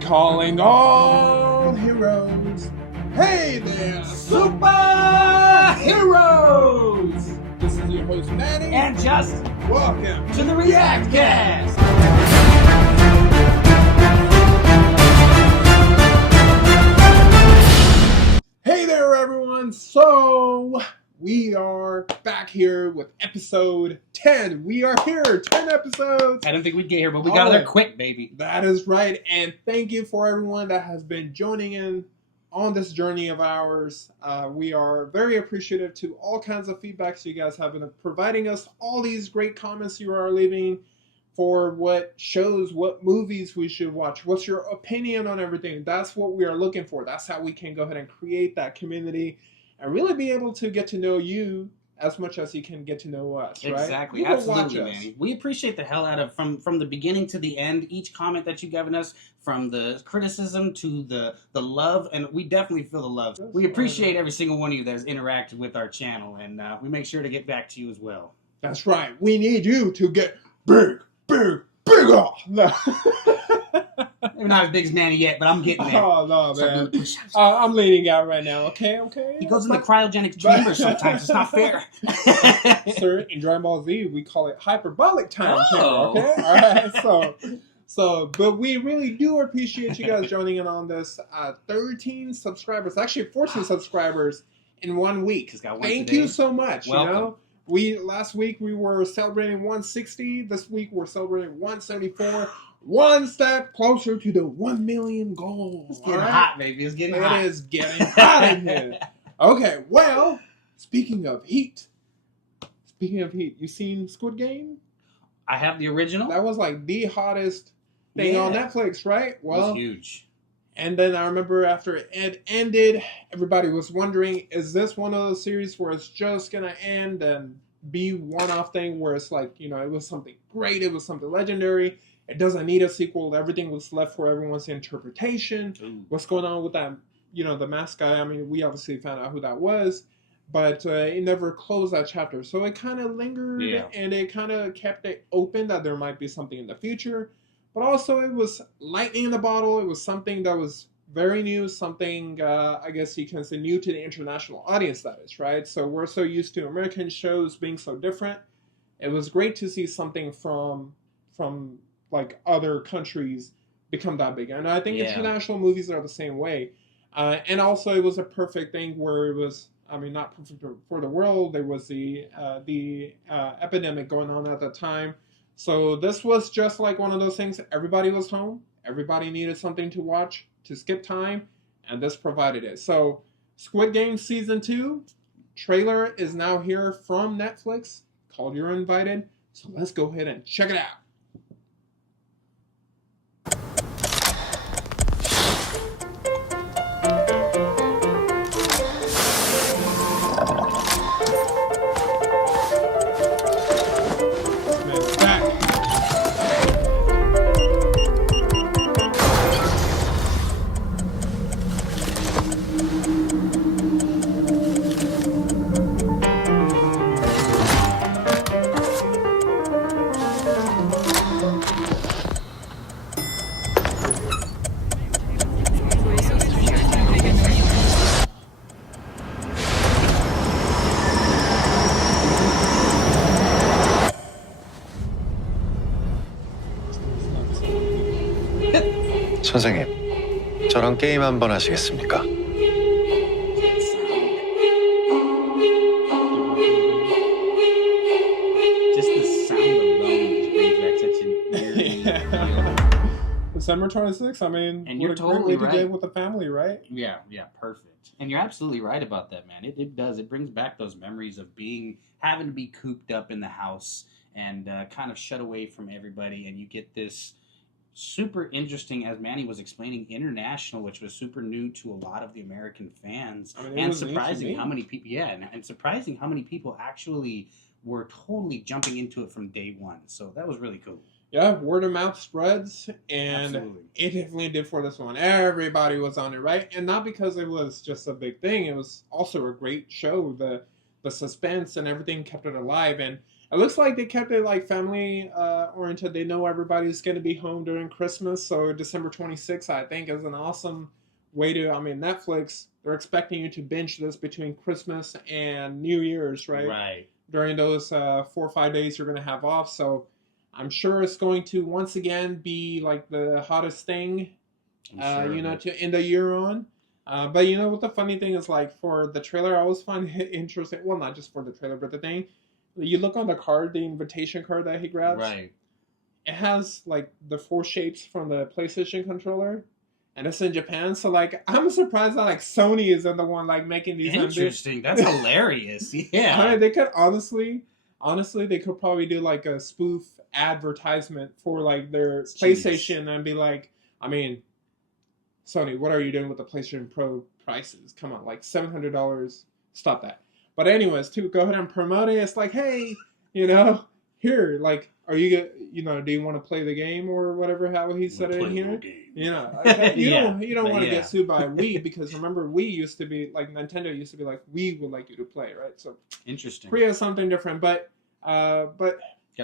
Calling all heroes. Hey there, superheroes! This is your host, Manny and Justin. Welcome to the Reactcast. Hey there, everyone. So we are back here with episode 10. We are here, 10 episodes. I didn't think we'd get here, but we got there quick, baby. That is right. And thank you for everyone that has been joining in on this journey of ours. We are very appreciative to all kinds of feedbacks you guys have been providing us. All these great comments you are leaving for what shows, what movies we should watch. What's your opinion on everything? That's what we are looking for. That's how we can go ahead and create that community and really be able to get to know you as much as you can get to know us, right? Exactly, absolutely, Manny. We appreciate the hell out of, from the beginning to the end, each comment that you've given us, from the criticism to the love, and we definitely feel the love. We appreciate every single one of you that has interacted with our channel, and we make sure to get back to you as well. That's right. We need you to get bigger. No. Maybe not as big as Manny yet, but I'm getting there. Oh, no, man. I'm leaning out right now, okay? He goes in the cryogenic chamber sometimes. It's not fair. Sir, in Dragon Ball Z, we call it hyperbolic time chamber, okay? All right, but we really do appreciate you guys joining in on this. 13 subscribers, actually 14 subscribers in 1 week. Thank you so much, Welcome. You know? Last week we were celebrating 160. This week we're celebrating 174. One step closer to the 1 million goal. It's getting hot, baby. It's getting hot. It is getting hot in here. Okay, well, speaking of heat, you seen Squid Game? I have the original. That was like the hottest thing on Netflix, right? Well, it was huge. And then I remember after it ended, everybody was wondering, is this one of those series where it's just going to end and be one-off thing where it's like, you know, it was something great, it was something legendary, it doesn't need a sequel, everything was left for everyone's interpretation. Ooh. What's going on with that, you know, the mask guy? I mean, we obviously found out who that was, but it never closed that chapter. So it kind of lingered, and it kind of kept it open that there might be something in the future. But also, it was lightning in the bottle. It was something that was very new, something, I guess you can say, new to the international audience, that is, right? So we're so used to American shows being so different. It was great to see something from like, other countries become that big. And I think international movies are the same way. And also, it was a perfect thing where it was, I mean, not perfect for the world. There was the epidemic going on at the time. So this was just like one of those things. Everybody was home. Everybody needed something to watch to skip time, and this provided it. So Squid Game Season 2 trailer is now here from Netflix, called You're Invited. So let's go ahead and check it out. 선생님, 저랑 게임 한번 하시겠습니까? Just the sound alone just brings back such an eerie feel. December 26th, I mean, and you're totally great way right. to get with the family, right? Yeah, perfect. And you're absolutely right about that, man. It does. It brings back those memories of having to be cooped up in the house and kind of shut away from everybody, and you get this super interesting, as Manny was explaining, international, which was super new to a lot of the American fans, and surprising how many people, and surprising how many people actually were totally jumping into it from day one. So that was really cool. Yeah, word of mouth spreads, and Absolutely. It definitely did for this one. Everybody was on it, right? And not because it was just a big thing. It was also a great show. The suspense and everything kept it alive. And It looks like they kept it like family oriented. They know everybody's going to be home during Christmas, so December 26th, I think, is an awesome way to. I mean, Netflix, they're expecting you to binge this between Christmas and New Year's, right? Right. During those 4 or 5 days you're going to have off, so I'm sure it's going to once again be like the hottest thing, Sure you know, to end the year on. But you know what the funny thing is, like for the trailer, I always find it interesting. Well, not just for the trailer, but the thing. You look on the card, the invitation card that he grabs. Right. It has like the 4 shapes from the PlayStation controller, and it's in Japan. So like, I'm surprised that like Sony isn't the one like making these. Interesting. That's hilarious. Yeah. I mean, they could honestly, they could probably do like a spoof advertisement for like their PlayStation and be like, I mean, Sony, what are you doing with the PlayStation Pro prices? Come on, like $700. Stop that. But anyways, to go ahead and promote it, it's like, hey, you know, here, like, are you, you know, do you want to play the game or whatever? How he said it in here, you know, you don't want to get sued by Wii, because remember, Wii used to be like Nintendo used to be like, we would like you to play, right? So interesting. Korea is something different, but got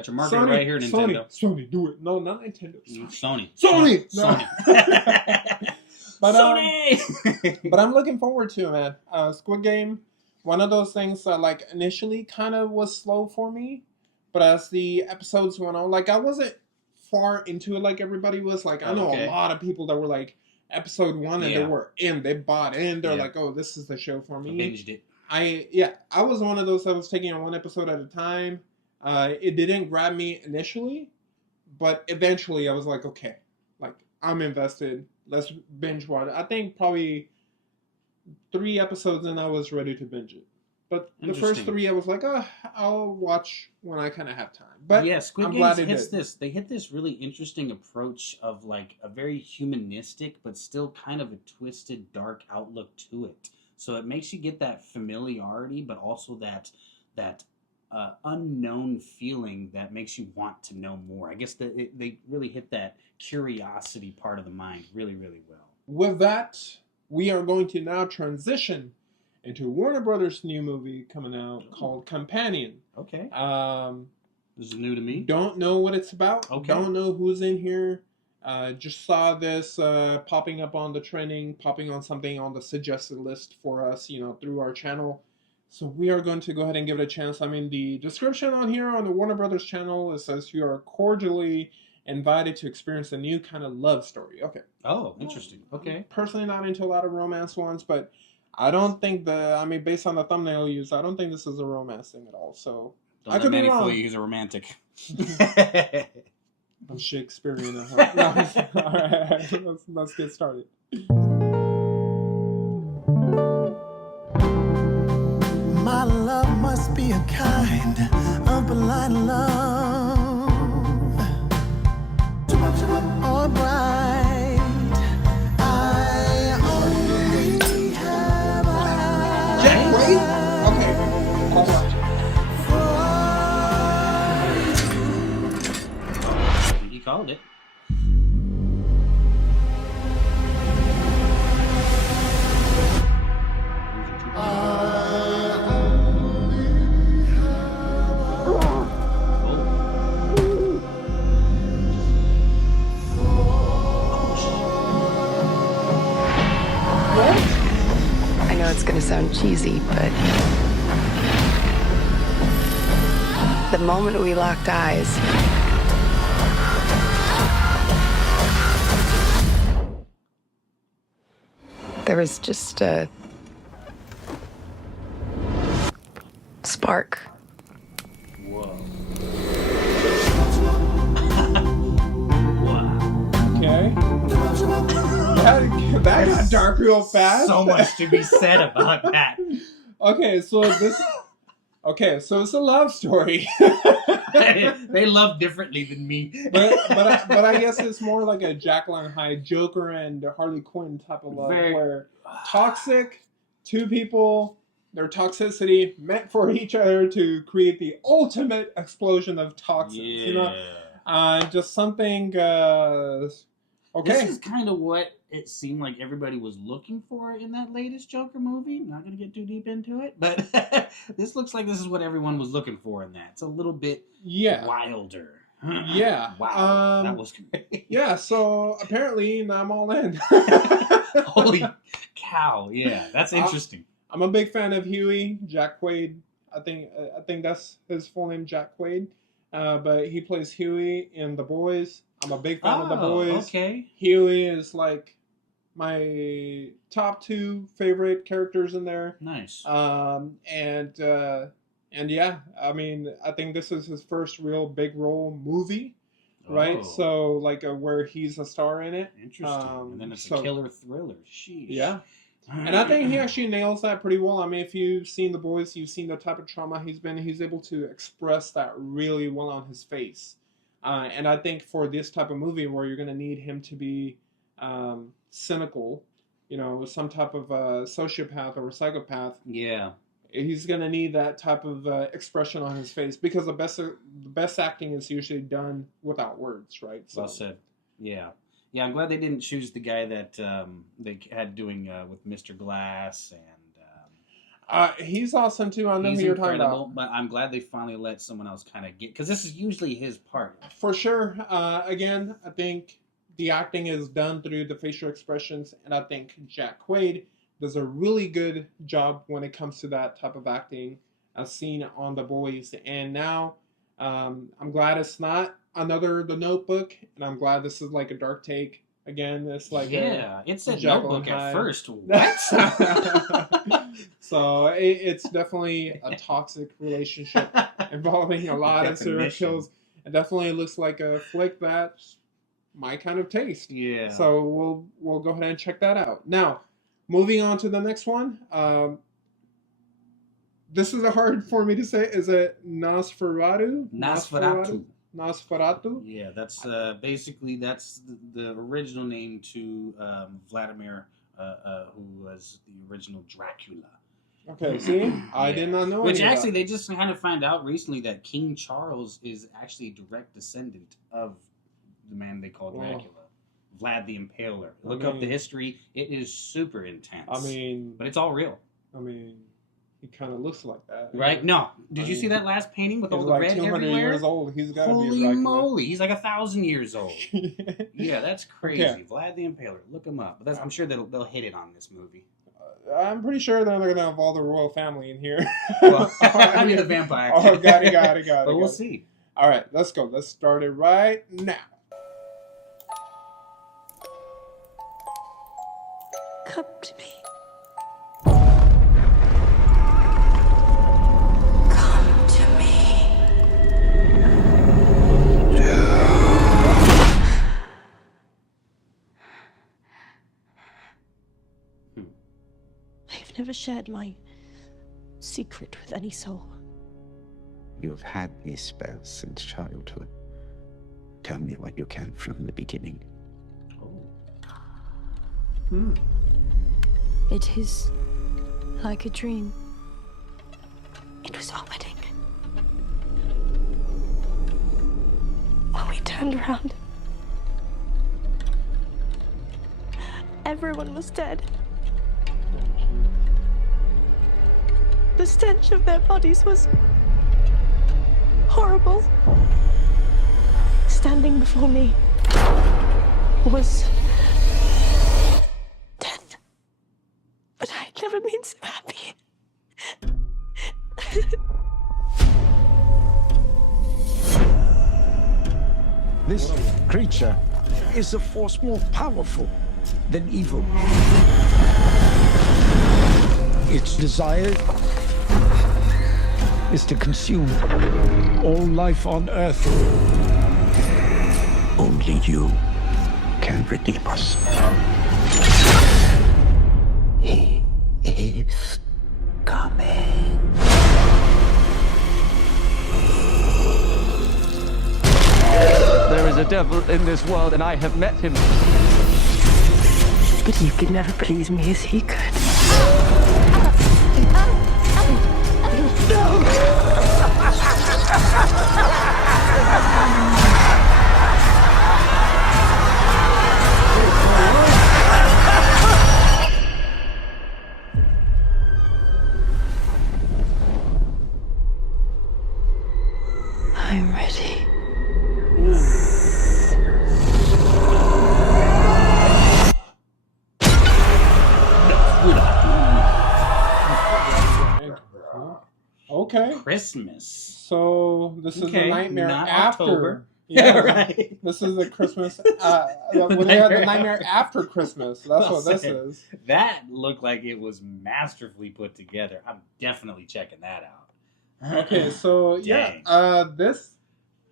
your market right here, Nintendo. Sony, do it. No, not Nintendo. Sony. But Sony. But I'm looking forward to it, man. Squid Game. One of those things that like initially kind of was slow for me, but as the episodes went on, like I wasn't far into it like everybody was. Like I know a lot of people that were like episode 1 and they bought in. They're like, oh, this is the show for me. I binged it. I was one of those that was taking it 1 episode at a time. It didn't grab me initially, but eventually I was like, okay, like I'm invested. Let's binge watch. I think probably 3 episodes and I was ready to binge it. But the first 3 I was like, oh, I'll watch when I kind of have time. But yeah, Squid Game hits this. They hit this really interesting approach of like a very humanistic but still kind of a twisted, dark outlook to it. So it makes you get that familiarity, but also that unknown feeling that makes you want to know more. I guess they really hit that curiosity part of the mind really, really well. With that, we are going to now transition into Warner Brothers' new movie coming out called Companion. Okay. This is new to me. Don't know what it's about. Okay. Don't know who's in here. Just saw this popping up on the trending, popping on something on the suggested list for us, you know, through our channel. So we are going to go ahead and give it a chance. I mean, the description on here on the Warner Brothers channel, it says you are cordially invited to experience a new kind of love story. Okay. Oh, interesting. Okay. I'm personally not into a lot of romance ones, but I don't think based on the thumbnail used, I don't think this is a romance thing at all. So I could be wrong. He's a romantic. I'm Shakespearean at heart. All right, let's get started. My love must be a kind of blind love, or bright. I only have eyes. Jack, wait. Okay, I'll watch. He called it. It's going to sound cheesy, but the moment we locked eyes, there was just a spark. Whoa. Wow. Okay. That got dark real fast. So much to be said about that. Okay, so it's a love story. They love differently than me. but I guess it's more like a Jekyll and Hyde, Joker and Harley Quinn type of love, where toxic, 2 people, their toxicity meant for each other to create the ultimate explosion of toxins. Yeah. You know, just something. Okay. This is kind of what it seemed like everybody was looking for in that latest Joker movie. I'm not going to get too deep into it, but this looks like this is what everyone was looking for in that. It's a little bit wilder. Yeah. Wow. That was great. Yeah, so apparently I'm all in. Holy cow. Yeah, that's interesting. I'm a big fan of Huey, Jack Quaid. I think that's his full name, Jack Quaid. But he plays Huey in The Boys. I'm a big fan of The Boys. Okay. Huey is like my top 2 favorite characters in there. Nice. And yeah, I mean, I think this is his first real big role movie, right? So like where he's a star in it. Interesting. And then it's a killer thriller. Sheesh. Yeah. And I think he actually nails that pretty well. I mean, if you've seen The Boys, you've seen the type of trauma he's able to express that really well on his face. And I think for this type of movie where you're going to need him to be cynical, you know, some type of sociopath or psychopath. Yeah. He's going to need that type of expression on his face because the best acting is usually done without words, right? So. Well said. Yeah. Yeah, I'm glad they didn't choose the guy that they had doing with Mr. Glass. And he's awesome, too. I know who you're talking about. But I'm glad they finally let someone else kind of get... Because this is usually his part. For sure. Again, I think the acting is done through the facial expressions. And I think Jack Quaid does a really good job when it comes to that type of acting as seen on The Boys. And now I'm glad it's not another The Notebook, and I'm glad this is like a dark take. Again, it's like it said Notebook at first. What? So it's definitely a toxic relationship involving a lot of serial kills. It definitely looks like a flick that's my kind of taste. Yeah. So we'll go ahead and check that out. Now, moving on to the next one. This is hard for me to say. Is it Nosferatu? Nosferatu? Yeah, that's basically that's the original name to Vladimir, who was the original Dracula. Okay, see? I did not know Which actually, they just kind of found out recently that King Charles is actually a direct descendant of the man they call Dracula. Vlad the Impaler. Look up the history. It is super intense. I mean... But it's all real. I mean... He kind of looks like that. Right? No. Did you see that last painting with all the red everywhere? He's 200 years old. He's got to be a Holy moly. He's like 1,000 years old. Yeah, that's crazy. Okay. Vlad the Impaler. Look him up. But I'm sure they'll hit it on this movie. I'm pretty sure they're going to involve the royal family in here. Well, I mean the vampire. Oh, got it. But we'll see. All right, let's go. Let's start it right now. Come to me. Come to me. I've never shared my secret with any soul. You've had these spells since childhood. Tell me what you can from the beginning. It is like a dream. It was our wedding. When we turned around, everyone was dead. The stench of their bodies was horrible. Standing before me was death. But I had never been so happy. This creature is a force more powerful than evil. Its desire is to consume all life on Earth. Only you can redeem us. He is coming. There is a devil in this world, and I have met him. But you could never please me as he could. Okay. Christmas. So this is the nightmare not after. October. Yeah, right. This is the Christmas. They had the nightmare after Christmas. That's what this is. That looked like it was masterfully put together. I'm definitely checking that out. Okay, so Dang. this,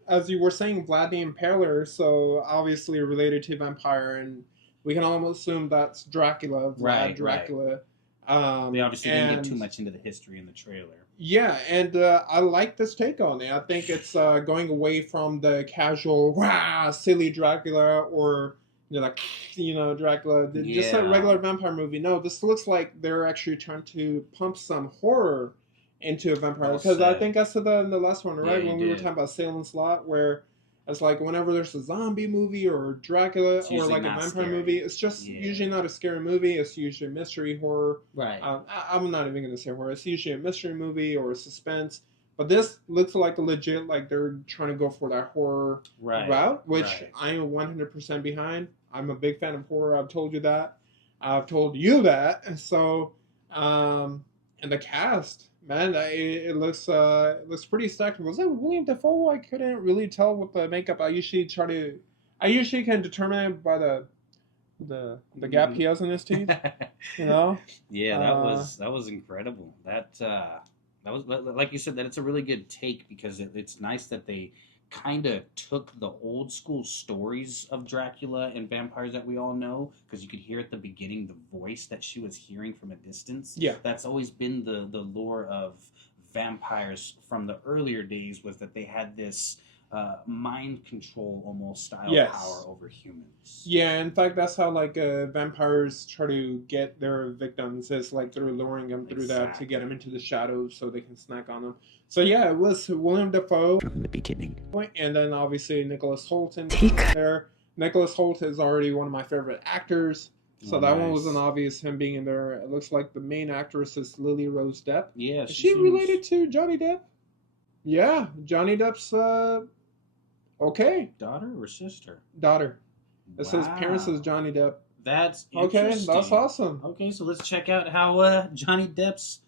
as you were saying, Vlad the Impaler. So obviously related to vampire, and we can almost assume that's Dracula. Vlad Dracula. Right. They obviously didn't get too much into the history in the trailer. Yeah, and I like this take on it. I think it's going away from the casual, silly Dracula or Dracula, just a regular vampire movie. No, this looks like they're actually trying to pump some horror into a vampire. Because I think I said that in the last one, right? When we were talking about Salem's Lot, where it's like whenever there's a zombie movie or Dracula or like a vampire movie, it's just usually not a scary movie. It's usually a mystery horror. Right. I'm not even going to say horror. It's usually a mystery movie or a suspense. But this looks like a legit, like they're trying to go for that horror route, which I am 100% behind. I'm a big fan of horror. I've told you that. I've told you that. So, and the cast, man, it looks pretty stacked. Was it William Dafoe? I couldn't really tell with the makeup. I usually can determine it by the gap he has in his teeth. Yeah, that was incredible. That was, like you said, that it's a really good take because it's nice that they kind of took the old school stories of Dracula and vampires that we all know, because you could hear at the beginning the voice that she was hearing from a distance. Yeah. That's always been the lore of vampires from the earlier days, was that they had this mind control almost style power over humans. Yeah, in fact, that's how like vampires try to get their victims, is like they're luring them through that to get them into the shadows so they can snack on them. So yeah, it was William Dafoe from the beginning, and then obviously Nicholas Hoult in there. Nicholas Hoult is already one of my favorite actors, so that one was an obvious him being in there. It looks like the main actress is Lily Rose Depp. Yeah, is she related to Johnny Depp? Yeah, Johnny Depp's okay. Daughter or sister? Daughter. It says parents is Johnny Depp. That's interesting. Okay, that's awesome. Okay, so let's check out how Johnny Depp's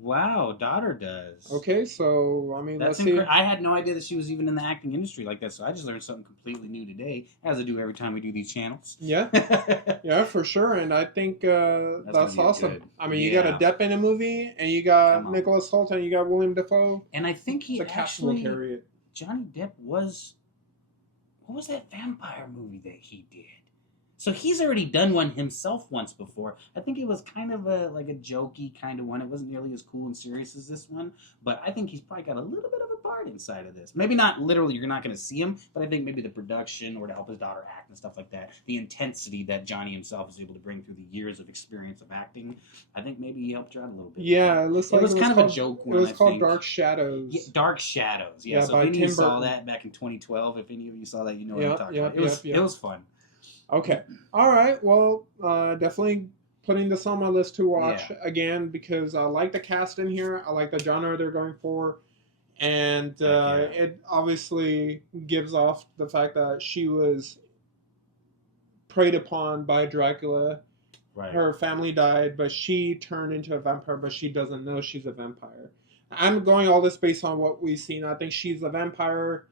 daughter does. Okay, so I mean, let's see. I had no idea that she was even in the acting industry like that, so I just learned something completely new today, as I do every time we do these channels. Yeah, yeah, for sure, and I think that's awesome. Good. I mean, you got a Depp in a movie, and you got Nicholas Hoult, and you got William Dafoe, and I think he actually carry it. Johnny Depp was. What was that vampire movie that he did? So he's already done one himself once before. I think it was kind of a jokey kind of one. It wasn't nearly as cool and serious as this one, but I think he's probably got a little bit of a part inside of this. Maybe not literally, you're not going to see him, but I think maybe the production or to help his daughter act and stuff like that, the intensity that Johnny himself is able to bring through the years of experience of acting, I think maybe he helped her out a little bit. Yeah, it looks like it was kind of a joke one. It was called Dark Shadows. Yeah, Dark Shadows. Yeah, so if any of you saw that back in 2012, if any of you saw that, you know what I'm talking about. It was fun. Okay. All right. Well, definitely putting this on my list to watch again, because I like the cast in here. I like the genre they're going for. And it obviously gives off the fact that she was preyed upon by Dracula. Right. Her family died, but she turned into a vampire, but she doesn't know she's a vampire. I'm going all this based on what we've seen. I think she's a vampire.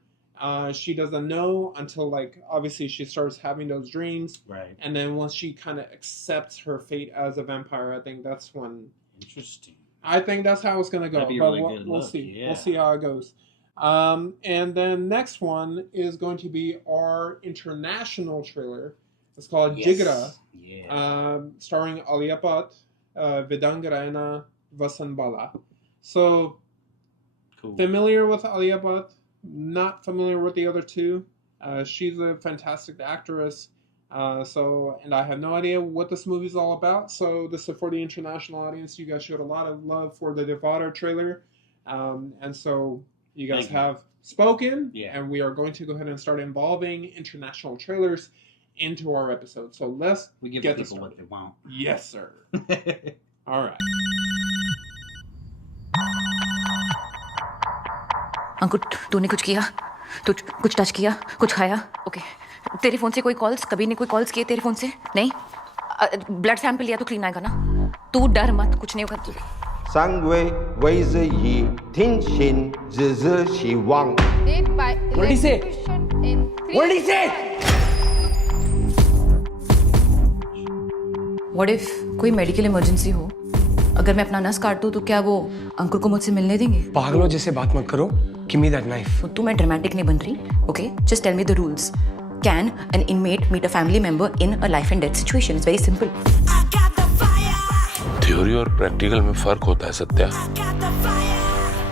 She doesn't know until, like, obviously she starts having those dreams. Right. And then once she kind of accepts her fate as a vampire, I think that's when... Interesting. I think that's how it's going to go. That'd be but really we'll see. Yeah. We'll see how it goes. And then next one is going to be our international trailer. It's called Jigra. Yeah. Starring Alia Bhatt, Vidangarayana Vasanbala. So, familiar with Alia Bhatt? Not familiar with the other two. She's a fantastic actress. And I have no idea what this movie's all about. So this is for the international audience. You guys showed a lot of love for the Devada trailer. And so you guys have spoken. Yeah. And we are going to go ahead and start involving international trailers into our episode. So let's get the people what they want. Yes, sir. All right. अंकुर तूने कुछ किया तू कुछ touch किया कुछ खाया okay तेरे phone से कोई कॉल्स कभी ने कोई कॉल्स किए तेरे फोन से नहीं ब्लड सैंपल लिया तो क्लीन आएगा ना तू डर मत कुछ नहीं होगा 三位为日以听信日日希望。 What did he say? What did he say? What if कोई मेडिकल इमरजेंसी हो, अगर मैं अपना नस काट दूं तो क्या वो अंकुर को मुझसे मिलने देंगे? पागलों जैसे बात मत करो. Give me that knife. तू मैं ड्रामेटिक नहीं बन रही, okay? Just tell me the rules. Can an inmate meet a family member in a life and death situation? It's very simple. Theory और प्रैक्टिकल में फर्क होता है सत्या.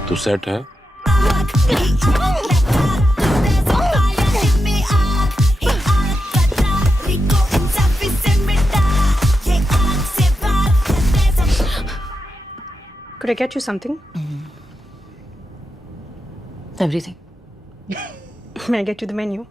तू सेट है? Could I get you something? Everything. May I get you the menu?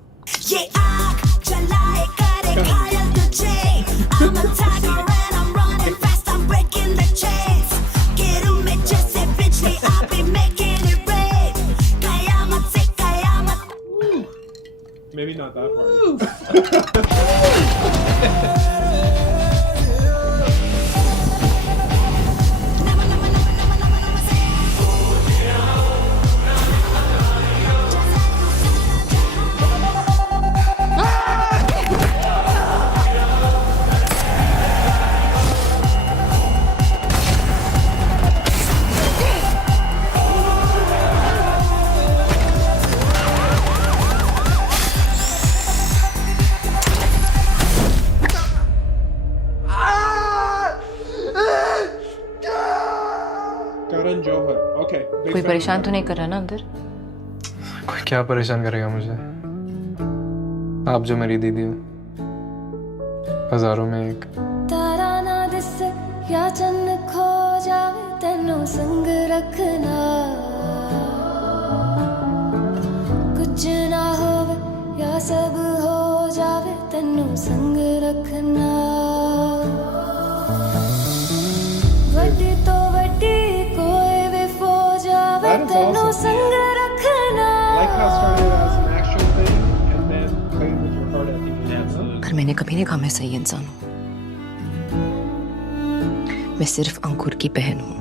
Maybe not that part. Karan Johar. Okay. कोई परेशान तो नहीं कर रहा ना अंदर? कोई क्या परेशान करेगा मुझे? आप जो मेरी दीदी हो, हजारों में एक. तारा ना दिस या चन्न खो जावे तेनो संग रखना, कुछ ना होवे या सब हो जावे तेनो संग रखना. वड्डी तो वड्डी कोई भी फो जावे तेनो संग रखना. Like how it started as an action thing and then played with your heart at the end. Absolutely. पर मैंने कभी नहीं कहा मैं सही इंसान हूँ. मैं सिर्फ अंकुर की बहन हूँ.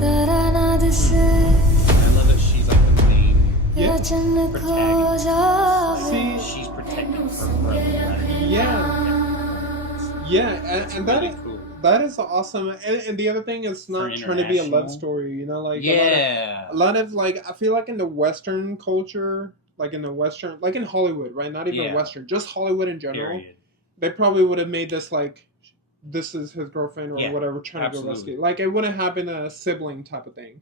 तारा ना this I love that she's like the main या चन्न खो जावे. she's protecting her brother. Yeah. Yeah, and that really is cool. that is awesome. And the other thing is not For trying to be a love international. story, you know, like Yeah. a lot of like I feel like in the Western culture, like in Hollywood, right? Not even Yeah. Western, just Hollywood in general. Period. They probably would have made this like this is his girlfriend or Yeah, whatever trying to go absolutely. rescue. Like it wouldn't have been a sibling type of thing,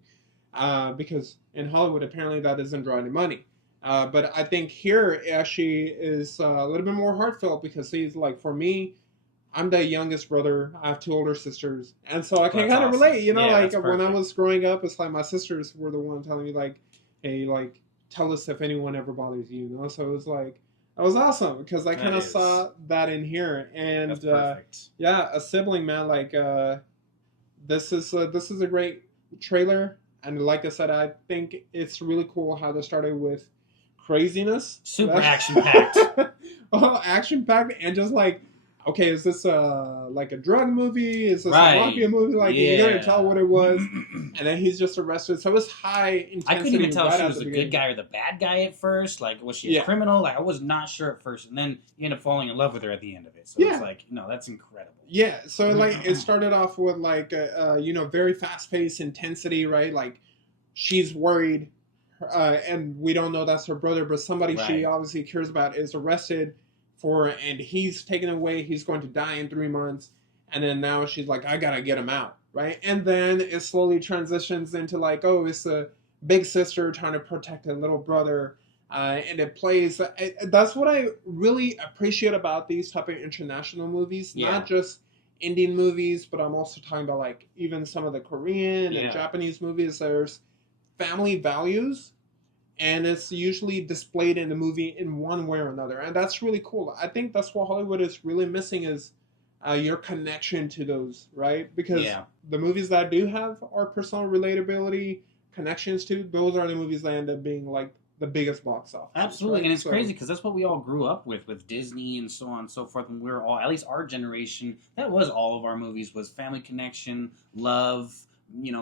because in Hollywood apparently that doesn't draw any money. But I think here actually is a little bit more heartfelt because he's like, for me, I'm the youngest brother. I have 2 older sisters, and so I can That's kind of awesome. relate. You know, Yeah, like that's when I perfect. was growing up, it's like my sisters were the one telling me like, "Hey, like, tell us if anyone ever bothers you." You know, so it was like that was awesome because I That kind of is. saw that in here, and That's perfect. yeah, a sibling, man. Like, this is a great trailer, and like I said, I think it's really cool how they started with craziness, Super action-packed. oh, action packed, and just like, okay, is this like a drug movie? Is this Right. a mafia movie? Like, you Yeah. couldn't tell what it was, and then he's just arrested. So it was high intensity. I couldn't even tell right if she out was the the beginning. good guy or the bad guy at first. Like, was she a Yeah. criminal? Like, I was not sure at first, and then you end up falling in love with her at the end of it. So Yeah. it's like, no, that's incredible. Yeah, so like it started off with like very fast paced intensity, right? Like she's worried, and we don't know that's her brother, but somebody she Right. obviously cares about is arrested for, and he's taken away. He's going to die in 3 months, and then now she's like, I gotta get him out, right? And then it slowly transitions into like, oh, it's a big sister trying to protect a little brother. And it plays. That's what I really appreciate about these type of international movies, Yeah. not just Indian movies, but I'm also talking about like even some of the Korean Yeah. and Japanese movies. There's family values, and it's usually displayed in the movie in one way or another, and that's really cool. I think that's what Hollywood is really missing is your connection to those, right? Because Yeah. the movies that do have our personal relatability connections to, those are the movies that end up being like the biggest box office. Absolutely, right? and it's crazy because that's what we all grew up with Disney and so on and so forth. When we were all, at least our generation, that was all of our movies, was family connection, love,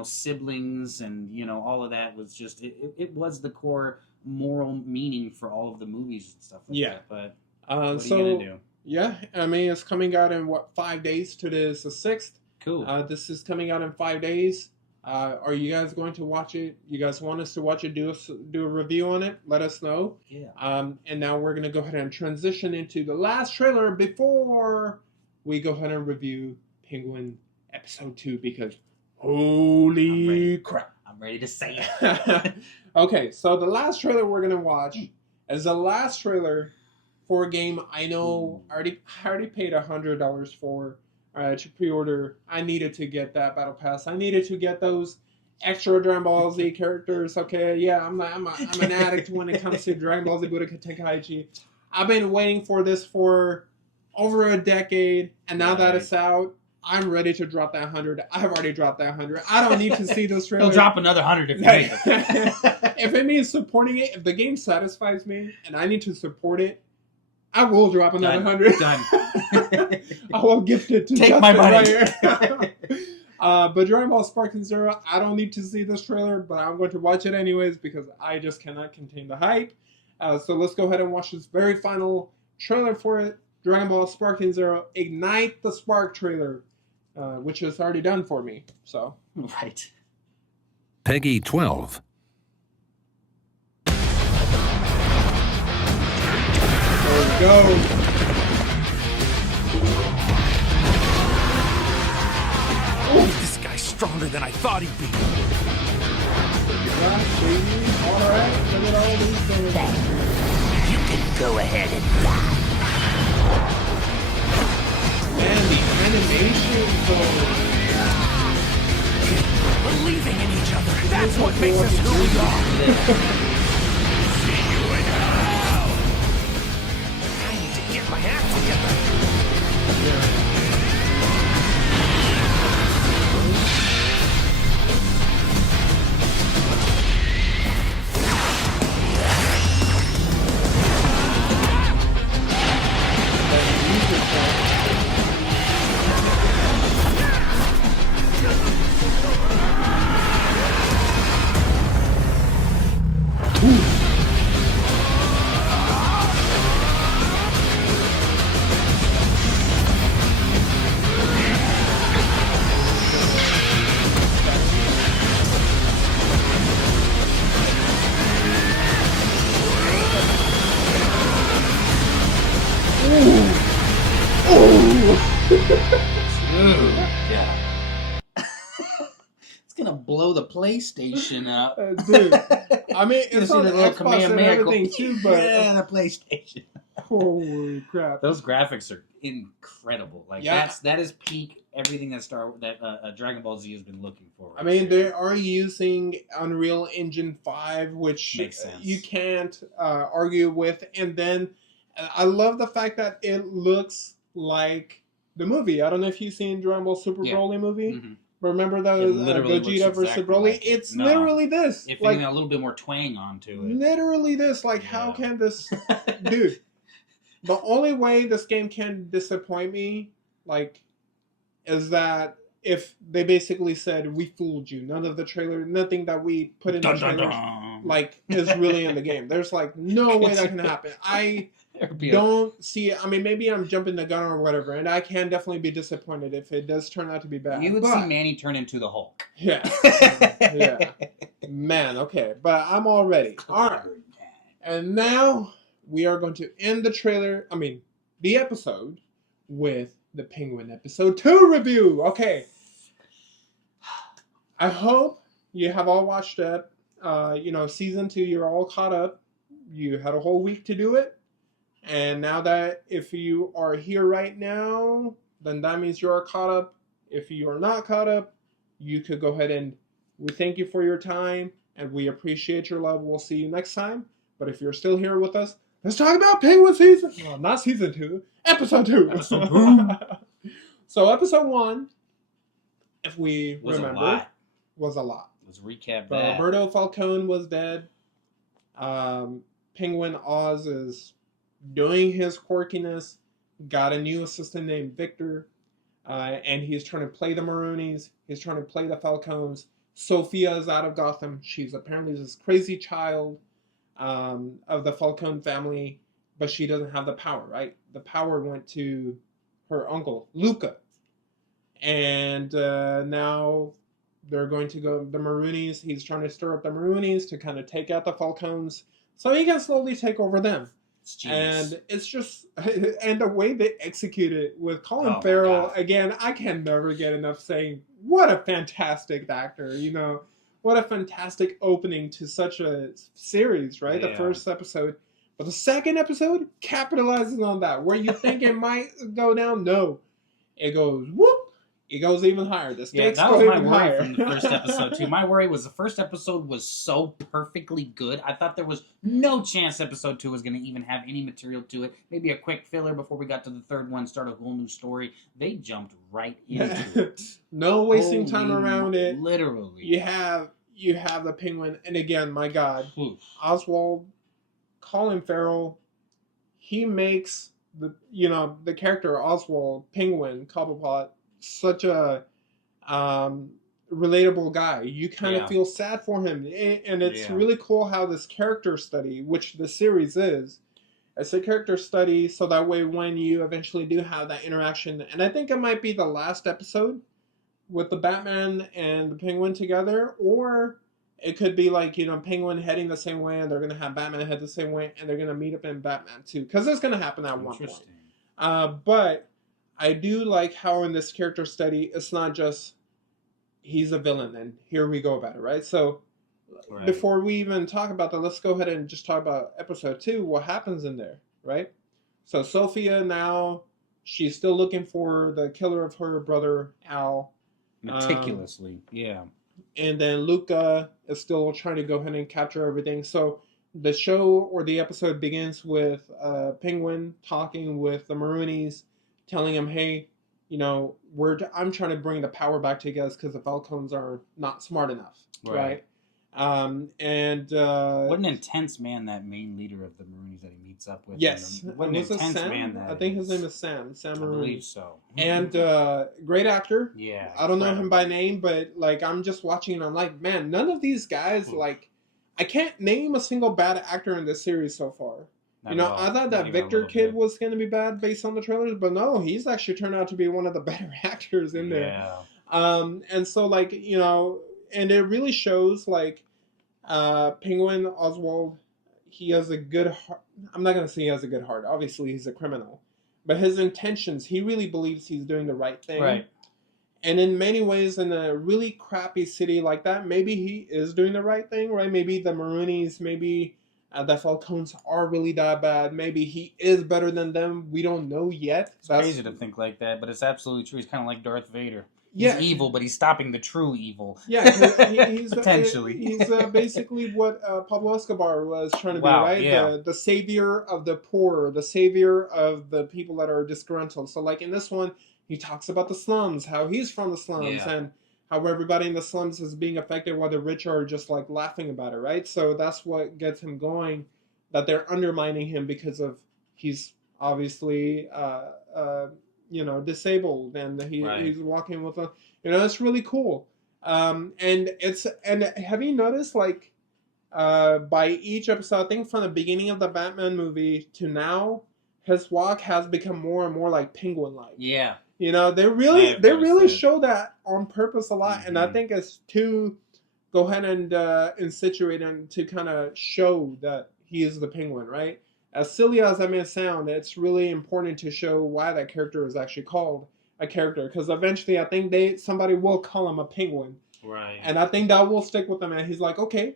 siblings, and all of that was just it was the core moral meaning for all of the movies and stuff like that. But what are you gonna do? Yeah, I mean, it's coming out in 5 days? Today is the 6th. Cool. This is coming out in 5 days. Are you guys going to watch it? You guys want us to watch it? Do a review on it? Let us know. Yeah. And now we're gonna go ahead and transition into the last trailer before we go ahead and review Penguin Episode 2 because holy crap! I'm ready to say it. Okay, so the last trailer we're gonna watch is the last trailer for a game I know I already paid $100 for. To pre-order. I needed to get that battle pass. I needed to get those extra Dragon Ball Z characters. Okay, yeah, I'm an addict when it comes to Dragon Ball Z Budokai Tenkaichi. I've been waiting for this for over a decade, and now that it's out, I'm ready to drop that 100. I've already dropped that 100. I don't need to see this trailer. He'll drop another 100 if you need it. If it means supporting it, if the game satisfies me and I need to support it, I will drop another 100. Done. I will gift it to Take Justin my money. right here. But Dragon Ball Sparking Zero, I don't need to see this trailer, but I'm going to watch it anyways because I just cannot contain the hype. So let's go ahead and watch this very final trailer for it. Dragon Ball Sparking Zero, Ignite the Spark trailer, which is already done for me. So right. Peggy 12. There we go. Oh, this guy's stronger than I thought he'd be. Alright, look at all these things. You can go ahead and die. Man, the animation Believing in each other, that's what makes us who we are. See you in hell. I need to get my act together. Yeah. It's gonna blow the PlayStation up. Dude, I mean, You're it's gonna on see the the little Xbox and Kamehameha everything too, but yeah, the PlayStation. Holy crap! Those graphics are incredible. Like that is peak everything that Dragon Ball Z has been looking for. I mean, they are using Unreal Engine 5, which makes sense. You can't argue with. And then I love the fact that it looks like the movie. I don't know if you've seen Dragon Ball Super Broly movie. Mm-hmm. Remember that Gogeta versus Broly? Like it's literally this. If like, a little bit more twang onto it. Literally this. Like, how can this... Dude, the only way this game can disappoint me, like, is that if they basically said, we fooled you. None of the trailer, nothing that we put in the trailers, like, is really in the game. There's, like, no way that can happen. I don't see it. I mean, maybe I'm jumping the gun or whatever, and I can definitely be disappointed if it does turn out to be bad. You would see Manny turn into the Hulk. Yeah. Yeah. Man, okay. But I'm all ready. All right. And now we are going to end the episode with the Penguin Episode 2 review. Okay. I hope you have all watched it. Season 2, you're all caught up. You had a whole week to do it. And now that if you are here right now, then that means you are caught up. If you are not caught up, you could go ahead and we thank you for your time and we appreciate your love. We'll see you next time. But if you're still here with us, let's talk about Penguin season. Well, not season 2, episode 2. Episode 2. So episode 1, if we was remember, a lot. Was a lot. Let's recap So that. Roberto Falcone was dead. Penguin Oz is doing his quirkiness, got a new assistant named Victor, and he's trying to play the Maroonies, he's trying to play the Falcons. Sophia is out of Gotham. She's apparently this crazy child of the Falcone family, but she doesn't have the power, right? The power went to her uncle, Luca. And now they're going to go the Maroonies. He's trying to stir up the Maroonies to kind of take out the Falcons so he can slowly take over them. And it's just, and the way they execute it with Colin Farrell, again, I can never get enough saying, what a fantastic actor, you know, what a fantastic opening to such a series, right? The first episode. But the second episode capitalizes on that. Where you think it might go down, no. It goes, whoop. It goes even higher. The stakes that go was my even worry higher. from the first episode, too. My worry was the first episode was so perfectly good. I thought there was no chance episode 2 was going to even have any material to it. Maybe a quick filler before we got to the third one, start a whole new story. They jumped right into it. No wasting time around it. Literally. You have the Penguin, and again, my God, Oswald, Colin Farrell, he makes the character Oswald, Penguin, Cobblepot, such a relatable guy. You kind of feel sad for him, and it's really cool how this character study, which the series is, it's a character study, so that way when you eventually do have that interaction, and I think it might be the last episode with the Batman and the Penguin together, or it could be like, Penguin heading the same way, and they're going to have Batman head the same way, and they're going to meet up in Batman 2, because it's going to happen at one point. But I do like how in this character study, it's not just he's a villain and here we go about it, right? So before we even talk about that, let's go ahead and just talk about episode 2, what happens in there, right? So Sophia now, she's still looking for the killer of her brother, Al. Meticulously, And then Luca is still trying to go ahead and capture everything. So the show or the episode begins with Penguin talking with the Maroonies, telling him, hey, I'm trying to bring the power back to you guys because the Falcons are not smart enough, right? What an intense man that main leader of the Maroonies that he meets up with. Yes. What an intense man that I think his name is Sam Marooney. I believe so. And great actor. Yeah. I don't know him by name, but I'm just watching and I'm like, man, none of these guys, I can't name a single bad actor in this series so far. I thought that Victor kid was going to be bad based on the trailers, but no, he's actually turned out to be one of the better actors in there. And so, and it really shows, Penguin Oswald, he has a good heart. I'm not going to say he has a good heart. Obviously, he's a criminal. But his intentions, he really believes he's doing the right thing. Right. And in many ways, in a really crappy city like that, maybe he is doing the right thing, right? Maybe the Maroonies, maybe the Falcons are really that bad. Maybe he is better than them. We don't know yet. It's crazy to think like that, but it's absolutely true. He's kind of like Darth Vader. He's evil, but he's stopping the true evil. Yeah, he's potentially. He's basically what Pablo Escobar was trying to be, right? Yeah. The savior of the poor, the savior of the people that are disgruntled. So, in this one, he talks about the slums, how he's from the slums, and how everybody in the slums is being affected while the rich are just laughing about it, right? So that's what gets him going, that they're undermining him because of he's obviously disabled and he's walking with a it's really cool. And have you noticed by each episode, I think from the beginning of the Batman movie to now, his walk has become more and more like Penguin-like. Yeah. They really show that on purpose a lot, and I think it's to go ahead and situate him to kind of show that he is the Penguin, right? As silly as that may sound, it's really important to show why that character is actually called a character, because eventually I think somebody will call him a penguin, right? And I think that will stick with him, and he's like, okay,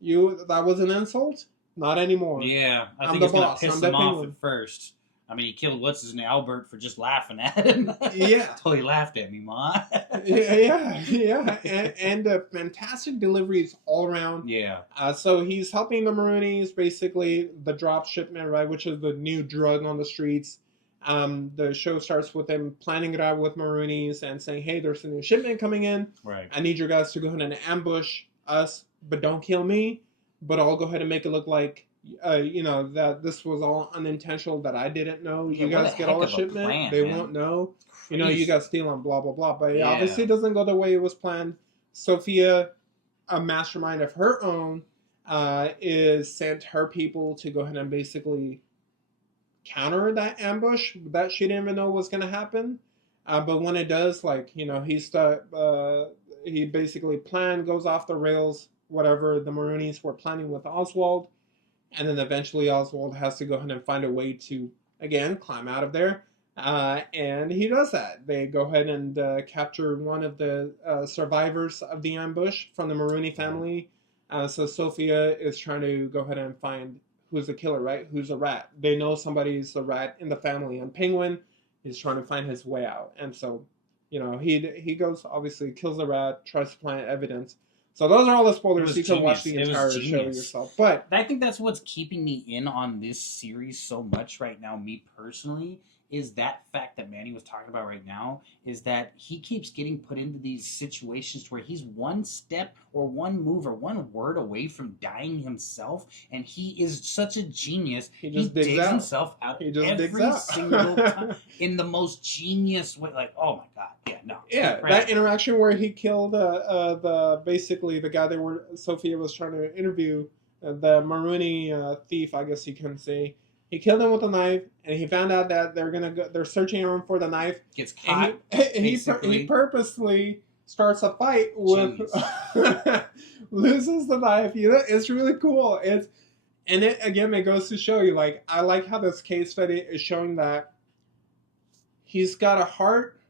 that was an insult, not anymore. Yeah, I think it's gonna piss him off at first. I mean, he killed Albert for just laughing at him. Yeah. Totally laughed at me, Ma. yeah. And fantastic deliveries all around. Yeah. So he's helping the Maroonies, basically, the drop shipment, right, which is the new drug on the streets. The show starts with them planning it out with Maroonies and saying, hey, there's a new shipment coming in. Right. I need you guys to go ahead and ambush us, but don't kill me. but I'll go ahead and make it look like, you know, that this was all unintentional, that I didn't know. Yeah, You guys get all the shipment. They won't know. You know, you got stealing, blah, blah, blah. But obviously it doesn't go the way it was planned. Sophia, a mastermind of her own, is sent her people to go ahead and basically counter that ambush that she didn't even know was going to happen. But when it does, like, you know, he basically plan goes off the rails, whatever the Maroonies were planning with Oswald. And then eventually Oswald has to go ahead and find a way to, again, climb out of there. And he does that. They go ahead and capture one of the survivors of the ambush from the Maroni family. So Sophia is trying to go ahead and find who's the killer, right? Who's a rat. They know somebody's a rat in the family. And Penguin is trying to find his way out. And so, you know, he goes, obviously, kills the rat, tries to plant evidence. So those are all the spoilers. You can watch the entire show yourself. But I think that's what's keeping me in on this series so much right now, me personally, is that fact that Manny was talking about right now, is that he keeps getting put into these situations where he's one step or one move or one word away from dying himself, and he is such a genius. He digs himself out every single time in the most genius way. Like, oh my god, yeah, no. Yeah, that interaction where he killed basically the guy Sophia was trying to interview, the Marooni thief, I guess you can say. He killed him with a knife, and he found out that they're searching around for the knife. Gets caught. He purposely starts a fight with, loses the knife. You know, it's really cool. It goes to show you, like, I like how this case study is showing that he's got a heart.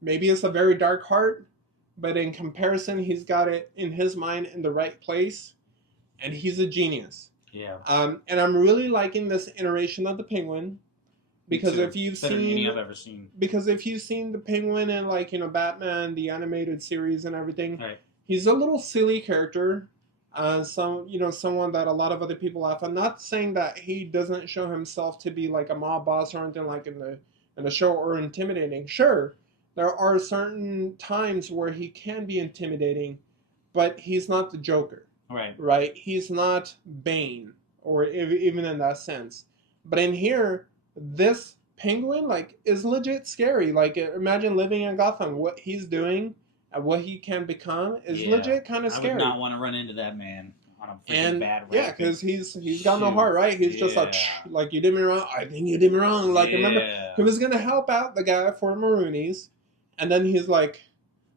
Maybe it's a very dark heart, but in comparison, he's got it in his mind in the right place, and he's a genius. Yeah. And I'm really liking this iteration of the Penguin, because if you've seen the Penguin in, like, you know, Batman, the animated series and everything, right, he's a little silly character. Someone that a lot of other people laugh. I'm not saying that he doesn't show himself to be like a mob boss or anything like in the show, or intimidating. Sure, there are certain times where he can be intimidating, but he's not the Joker. Right. He's not Bane, or even in that sense. But in here, this Penguin, like, is legit scary. Like, imagine living in Gotham. What he's doing and what he can become is legit kind of scary. I would not want to run into that man on a freaking bad way. Yeah, because he's got no heart, right? He's just like, you did me wrong. I think you did me wrong. Like, remember, he was gonna help out the guy for Maroonies, and then he's like,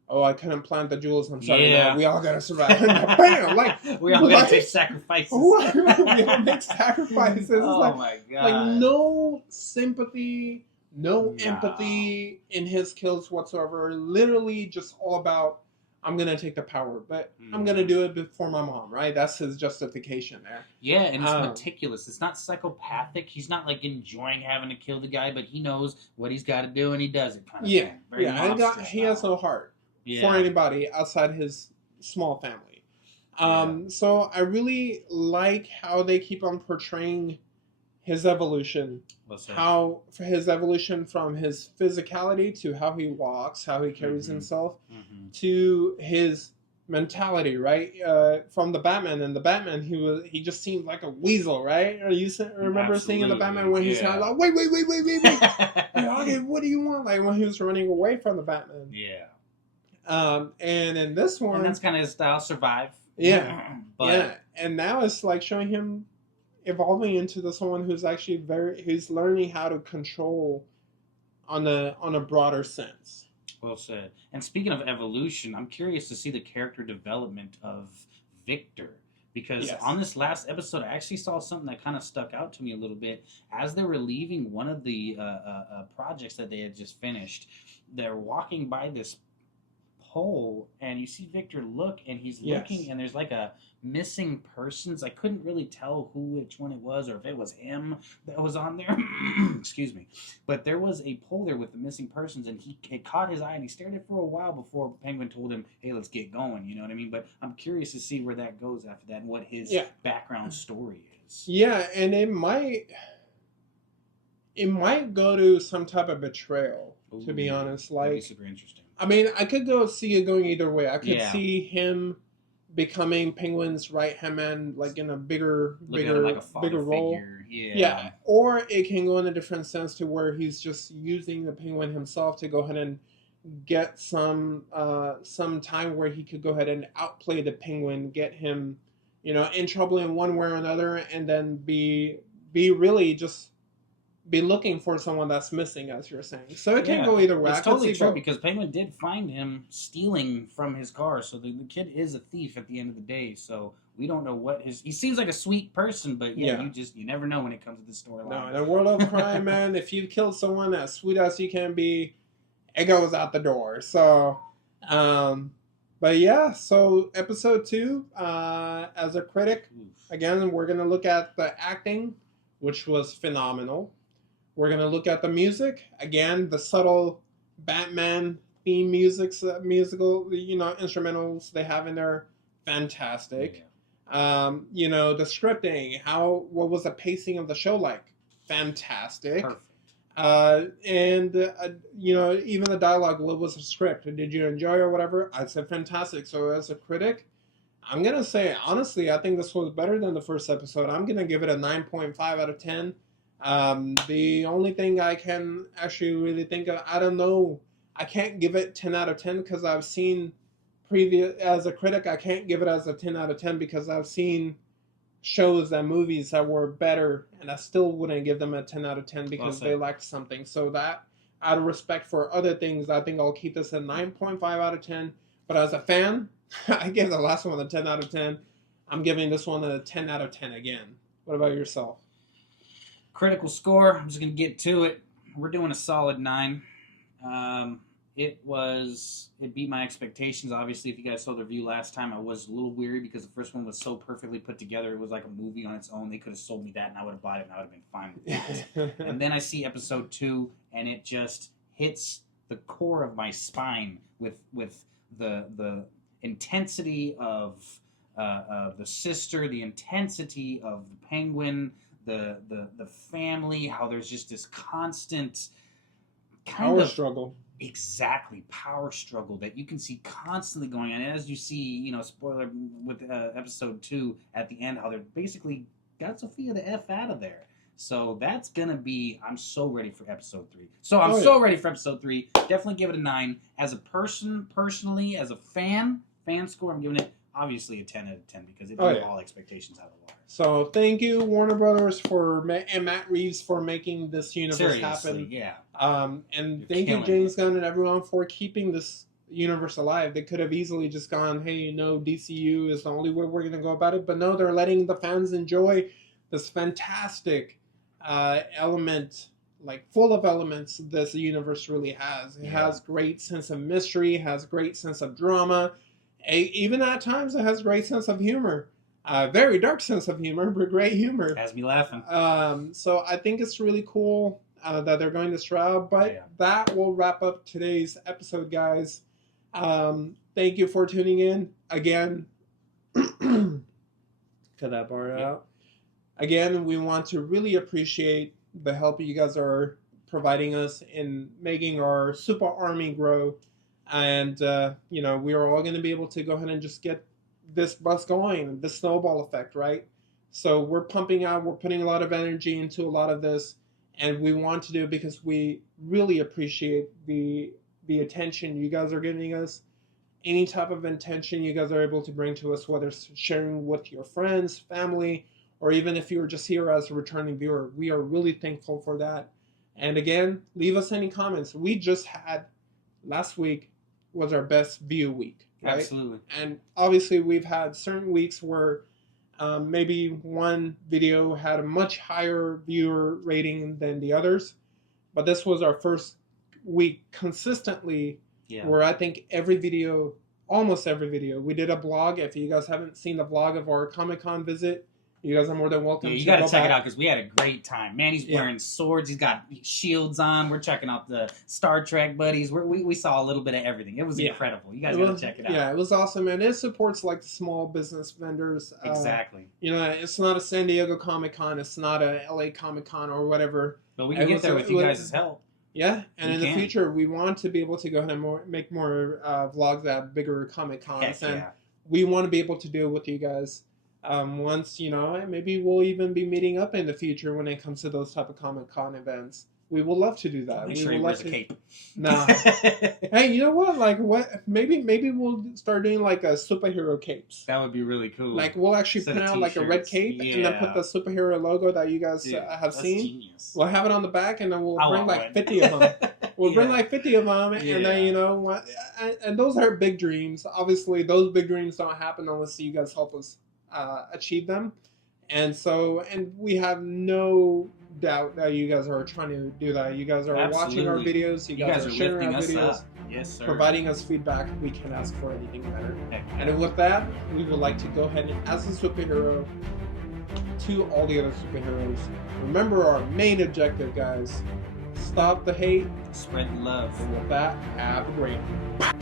oh, I couldn't plant the jewels. I'm sorry. Yeah. We all gotta survive. Bam! Like, we all gotta take sacrifices. We all make sacrifices. Oh my god! Like, no sympathy, no empathy in his kills whatsoever. Literally, just all about, I'm gonna take the power, but I'm gonna do it for my mom. Right? That's his justification there. Yeah, and it's meticulous. It's not psychopathic. He's not like enjoying having to kill the guy, but he knows what he's got to do and he does it. Kind of thing. Very he has no heart. For anybody outside his small family. So I really like how they keep on portraying his evolution. How his evolution from his physicality to how he walks, how he carries himself, to his mentality, right? From the Batman. And the Batman, he just seemed like a weasel, right? Or you remember seeing in the Batman when he's kind of like, wait. Okay, what do you want? Like, when he was running away from the Batman. Yeah. And in this one, and that's kind of his style, survive. And now it's like showing him evolving into someone who's actually who's learning how to control on a broader sense. Well said. And speaking of evolution, I'm curious to see the character development of Victor. Because on this last episode, I actually saw something that kind of stuck out to me a little bit. As they were leaving one of the projects that they had just finished, they're walking by this pole, and you see Victor look, and he's looking, and there's like a missing persons. I couldn't really tell which one it was, or if it was him that was on there. Excuse me. But there was a pole there with the missing persons, and it caught his eye, and he stared at it for a while before Penguin told him, hey, let's get going. You know what I mean? But I'm curious to see where that goes after that, and what his background story is. Yeah, and it might go to some type of betrayal, to be honest. Like, that'd be super interesting. I mean, I could see it going either way. I could see him becoming Penguin's right-hand man, like in a bigger like a bigger role. figure. Yeah. Or it can go in a different sense to where he's just using the Penguin himself to go ahead and get some time where he could go ahead and outplay the Penguin, get him, in trouble in one way or another, and then be really just be looking for someone that's missing, as you're saying. So it can go either way. It's totally true because Penguin did find him stealing from his car, so the kid is a thief at the end of the day. So we don't know what he seems like a sweet person, but you never know when it comes to the storyline. No, in a world of crime, man, if you've killed someone as sweet as you can be, it goes out the door. So, but yeah, so episode 2, as a critic, again, we're going to look at the acting, which was phenomenal. We're going to look at the music. Again, the subtle Batman theme musical, instrumentals they have in there, fantastic. Yeah. The scripting, what was the pacing of the show like? Fantastic. Perfect. Even the dialogue, what was the script? Did you enjoy or whatever? I'd say fantastic. So as a critic, I'm going to say, honestly, I think this was better than the first episode. I'm going to give it a 9.5 out of 10. The only thing I can actually really think of, I don't know, I can't give it 10 out of 10 because I've seen as a critic, I can't give it as a 10 out of 10 because I've seen shows and movies that were better, and I still wouldn't give them a 10 out of 10 because they lacked something. So that, out of respect for other things, I think I'll keep this at 9.5 out of 10. But as a fan, I gave the last one a 10 out of 10. I'm giving this one a 10 out of 10 again. What about yourself? Critical score, I'm just going to get to it. We're doing a solid 9. It beat my expectations. Obviously, if you guys saw the review last time, I was a little weary because the first one was so perfectly put together. It was like a movie on its own. They could have sold me that and I would have bought it and I would have been fine with it. And then I see episode 2 and it just hits the core of my spine with the intensity of the sister, the intensity of the Penguin, the family, how there's just this constant power struggle. Exactly, power struggle that you can see constantly going on. And as you see, spoiler with episode 2 at the end, how they're basically got Sophia the F out of there. So that's going to be, I'm so ready for episode 3. So I'm ready for episode 3. Definitely give it a 9. As a person, personally, as a fan score, I'm giving it obviously a 10 out of 10 because it blew all expectations out of the water. So thank you, Warner Brothers, and Matt Reeves for making this universe happen. Yeah. And thank you, James Gunn and everyone, for keeping this universe alive. They could have easily just gone, hey, DCU is the only way we're going to go about it. But no, they're letting the fans enjoy this fantastic element, like full of elements this universe really has. It has great sense of mystery, has great sense of drama. Even at times, it has great sense of humor. Very dark sense of humor, but great humor. Has me laughing. So I think it's really cool that they're going this route. But that will wrap up today's episode, guys. Thank you for tuning in. Again, cut that part out. Again, we want to really appreciate the help you guys are providing us in making our super army grow. And, we are all going to be able to go ahead and just get this bus going, the snowball effect, right? So we're pumping out, we're putting a lot of energy into a lot of this, and we want to do it because we really appreciate the attention you guys are giving us. Any type of attention you guys are able to bring to us, whether it's sharing with your friends, family, or even if you're just here as a returning viewer, we are really thankful for that. And again, leave us any comments. We just had, last week was our best view week. Right? Absolutely. And obviously we've had certain weeks where maybe one video had a much higher viewer rating than the others. But this was our first week consistently where I think almost every video, we did a vlog. If you guys haven't seen the vlog of our Comic-Con visit, you guys are more than welcome to you got to check back. it out because we had a great time. Manny's wearing swords. He's got shields on. We're checking out the Star Trek buddies. We saw a little bit of everything. It was incredible. You guys got to check it out. Yeah, it was awesome. And it supports like the small business vendors. Exactly. It's not a San Diego Comic-Con. It's not a LA Comic-Con or whatever. But we can get there with you guys' help. Yeah, and in the future, we want to be able to go ahead and make more vlogs at bigger Comic-Cons. And we want to be able to do it with you guys. Once, you know, maybe we'll even be meeting up in the future when it comes to those type of Comic-Con events. We would love to do that. Make sure he wears a cape. Nah. Hey, you know what? Like, what? Maybe we'll start doing like a superhero capes. That would be really cool. Like, we'll actually print out like a red cape and then put the superhero logo that you guys have seen. Genius. We'll have it on the back, and then we'll bring like 50 of them. We'll bring like 50 of them, and then, you know what? And those are big dreams. Obviously, those big dreams don't happen unless you guys help us achieve them. And so, and we have no doubt that you guys are trying to do that. You guys are watching our videos. You guys are sharing our videos. Yes, sir. Providing us feedback. We can ask for anything better. And with that, we would like to go ahead and, as a superhero, to all the other superheroes, remember our main objective, guys. Stop the hate. Spread love. And with that, have a great one.